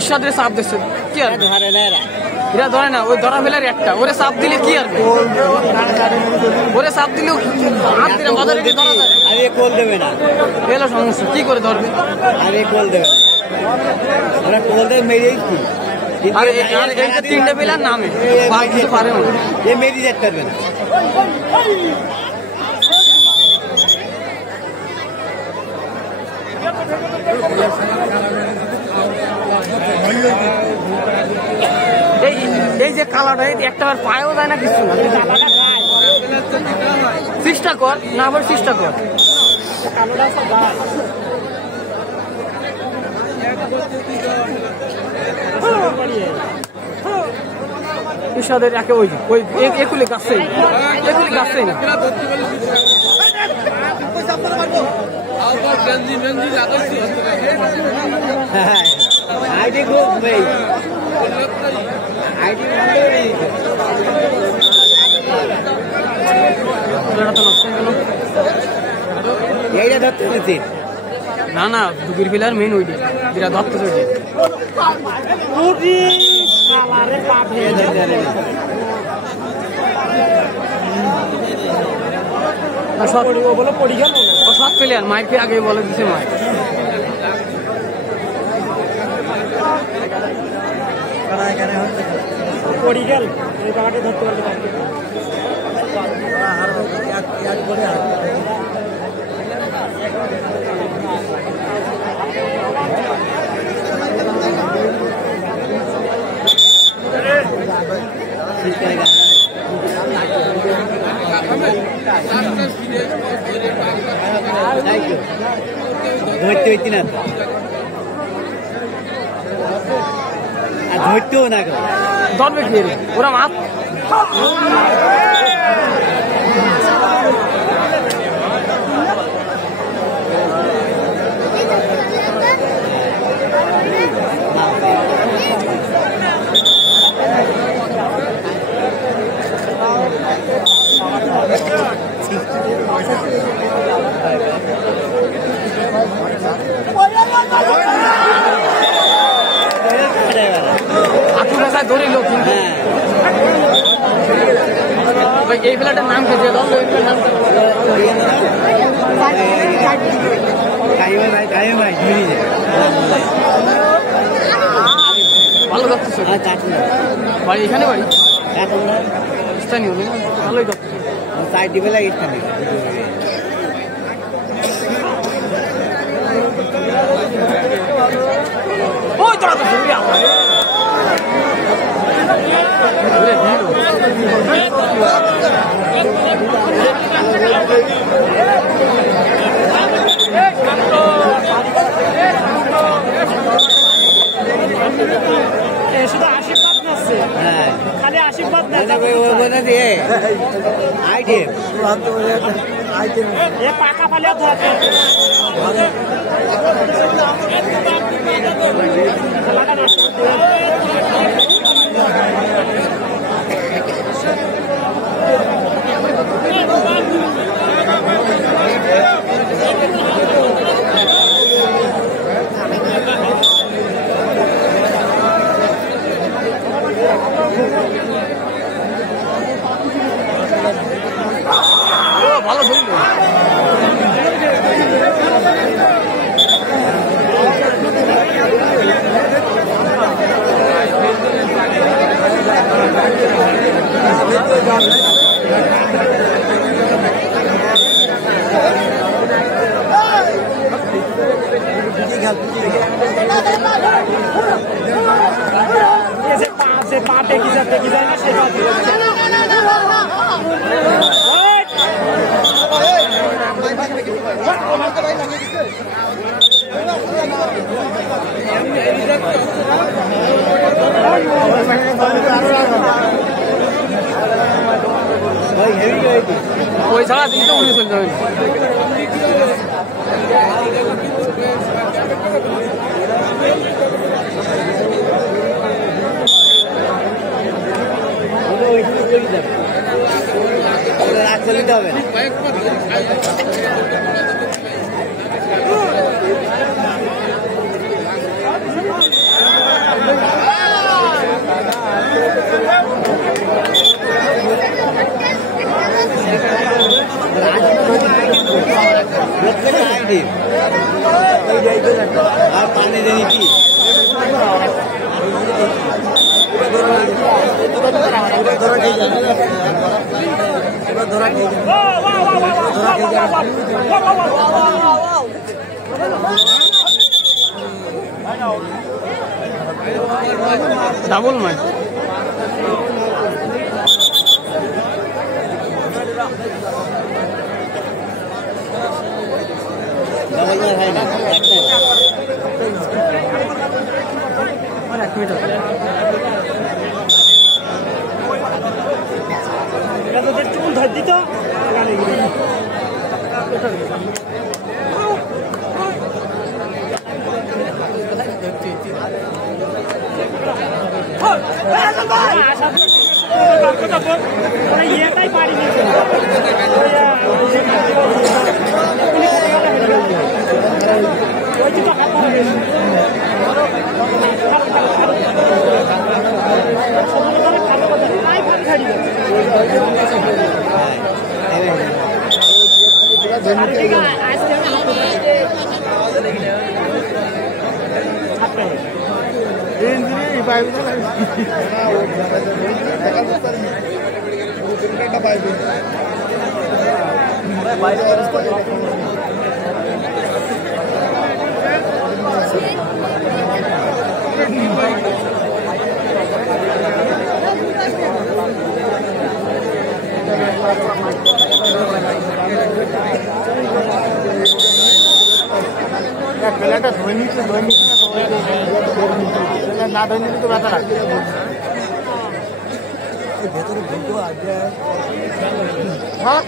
ইশাদের চাপ দিচ্ছে কি আর ধরে না এরা ধরে না ওই ধরা ফেলার একটা ওরে চাপ দিলে কি আর ওরে চাপ দিলেও হাত দিলে বাজারে কি ধরা যায় আরে কোল দেবে না এলো সমস্যা কি করে ধরবে আরে কোল দেবে না ওরা কোল দেবে মেরেই কি আরে এইটা তিনটে পেলার নামে ভাই কিছু পারে না এ মেরি যেতে পারবে না এই যে কালাটা একটা পায়েও যায় না কিছু চেষ্টা কর না আবার চেষ্টা কর ইশাদের একে ওই একুলি গাছেই না আইডি গ্রুপ নেই আইডি এইটা ধরতে হয়েছে না না দুপুর ফেলার মেন ওইটি যেটা ধরতে চলছে সব প্লেয়ার মাইকে আগে বলে দিচ্ছে মাইক পড়ি গেল এই জায়গাটা ধরতে পারতে ধরতে হইতি না আর ধরতেও না ধরবে কি ওরা মাছ ধরে লোক ভাই এই ফ্ল্যাটের নাম কি দিয়ে দাও এই ফ্ল্যাটের নাম ভালো করতেছো বাড়ি এখানে বাড়ি স্থানীয় ভালোই করতেছো সাইড দিবে লাগে স্থানীয় ওই তোরা তো শুনবি আমার শুধু আশীর্বাদ নাচ্ছে খালি আশীর্বাদ না এ পাকা ফালিয়া ধরতে ভালো ধরিল से पा टेकी जाए ना से ওই ছাড়া দিন তো উড়ে চলে যাবে রাত চলিতে হবে না আর পানি দেনি কি ডাবল মাছ চুল ধর দিত ইয়েটাই পারিনি ওই তো হাত পেলাটা ধরে নিচ্ছে না ধরে নিলে তো ব্যথা লাগবে ভেতরে ঢুকবো আগে হ্যাঁ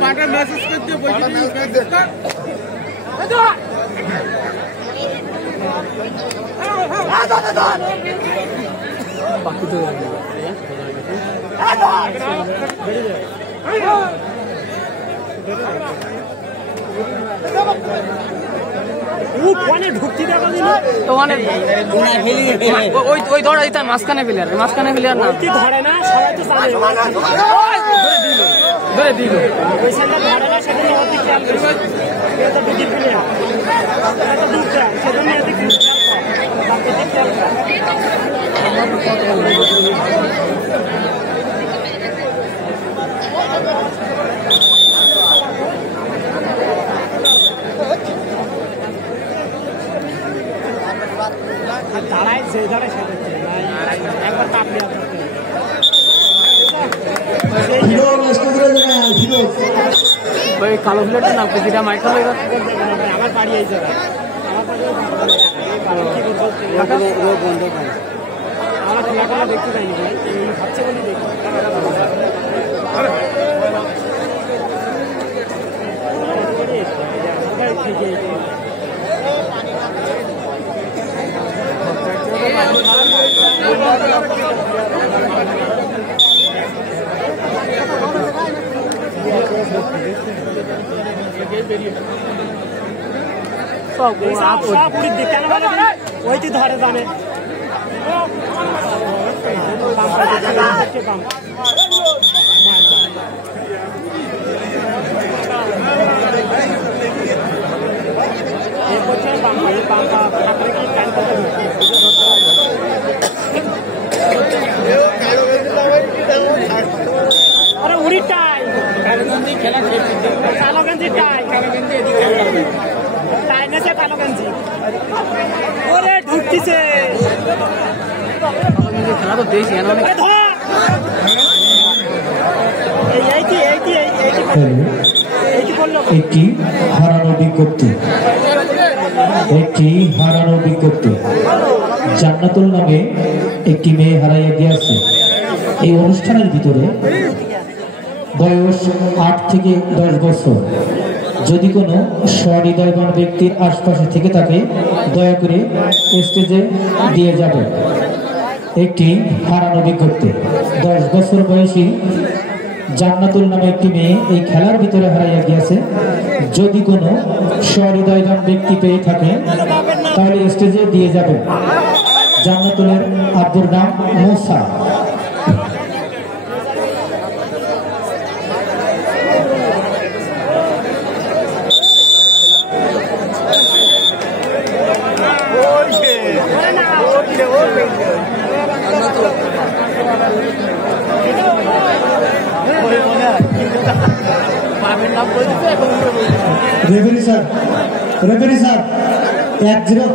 पाटा मैसेज कर दियो बोल दे বাকি তো ঢুকতে দেখা তো অনেক ওই দৌড়া দিতে মাঝখানে প্লেয়ার না ধরে না সবাই তো চালে ধরে দিল ওই সাইডটা ধরে না সেজন্য অতি খেয়াল করছে এটা দুটি প্লেয়ার এটা দুটা সেজন্য এত খেয়াল কর বাকি খেয়াল কর দাঁড়ায় যে দাঁড়ায় সে দেখছে একবার কাপ দেওয়া ওই কালো প্লেয়ারটা না যেটা মাইকেল আমার বাড়ি এই জায়গায় আমার খেলাটা দেখতে পাইনি ভাই এই ভাবছে বলে দেখি ওইটি ধরে জানে উড়িটাই কালো গেঞ্জি টাই টাই নেছে কালো গেঞ্জি ওরে ঢুকতেছে খেলা তো দেখছি একটি হারানো বিজ্ঞপ্তি জান্নাতুল নামে একটি মেয়ে হারাইয়া গিয়েছে। এই অনুষ্ঠানের ভিতরে বয়স 8 থেকে 10 বছর। যদি কোনো সহৃদয়বান ব্যক্তির আশপাশে থেকে থাকে দয়া করে স্টেজে দিয়ে যাবে। একটি হারানো বিজ্ঞপ্তি 10 বছর বয়সী জান্নাতুল নামে একটি মেয়ে এই খেলার ভিতরে হারাইয়া গিয়েছে। যদি কোনো সহৃদয়বান ব্যক্তি পেয়ে থাকে তাহলে স্টেজে দিয়ে যাবে। জান্নাতুলের আব্বুর নাম মুসা। Referee sir 1-0